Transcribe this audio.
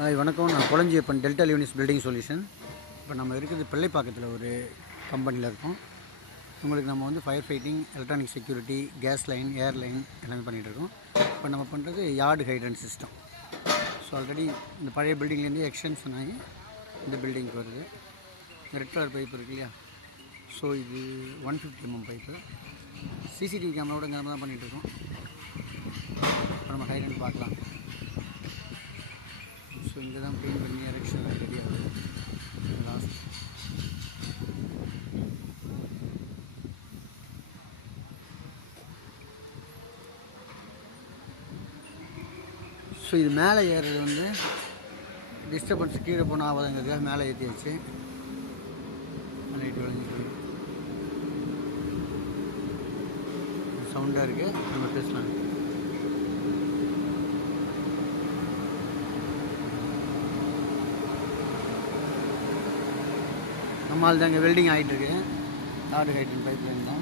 வணக்கம். நான் Kolanjiappan delta Younis building solution. இப்போ நம்ம இருக்கிறது பிள்ளைப்பாக்கத்தில் ஒரு கம்பெனியில் இருக்கோம். உங்களுக்கு நம்ம வந்து fire fighting, electronic security, gas line, air line எல்லாமே பண்ணிகிட்ருக்கோம். இப்போ நம்ம பண்ணுறது yard hydrant system. So already இந்த பழைய பில்டிங்லேருந்து எக்ஸ்டென்ஷன் ஆகி இந்த பில்டிங்க்கு வருது. இந்த ரெட் கலர் பைப் இருக்கு இல்லையா, ஸோ இது 150 mm பைப்பு. சிசிடிவி கேமராவோட இங்கே நம்ம தான் பண்ணிகிட்ருக்கோம். இப்போ நம்ம ஹைட்ரன்ட் பார்க்கலாம். ஸோ இங்கே தான் க்ளீன் பண்ணி எரெக்ஷன் ரெடி ஆகுது. லாஸ்ட் ஸோ இது மேலே ஏறுறது வந்து டிஸ்டர்பன்ஸ் கீழே போனால் ஆகாதுங்கிறதுக்காக மேலே ஏற்றி வச்சு லைட்டு விளைஞ்சிட்டு சவுண்டாக இருக்குது. நம்ம பேசலாம். நம்மால் தான் இங்கே வெல்டிங் ஆகிட்டுருக்கு. யார்டு ஹைட்ரன்ட் பைப்லைன் தான்.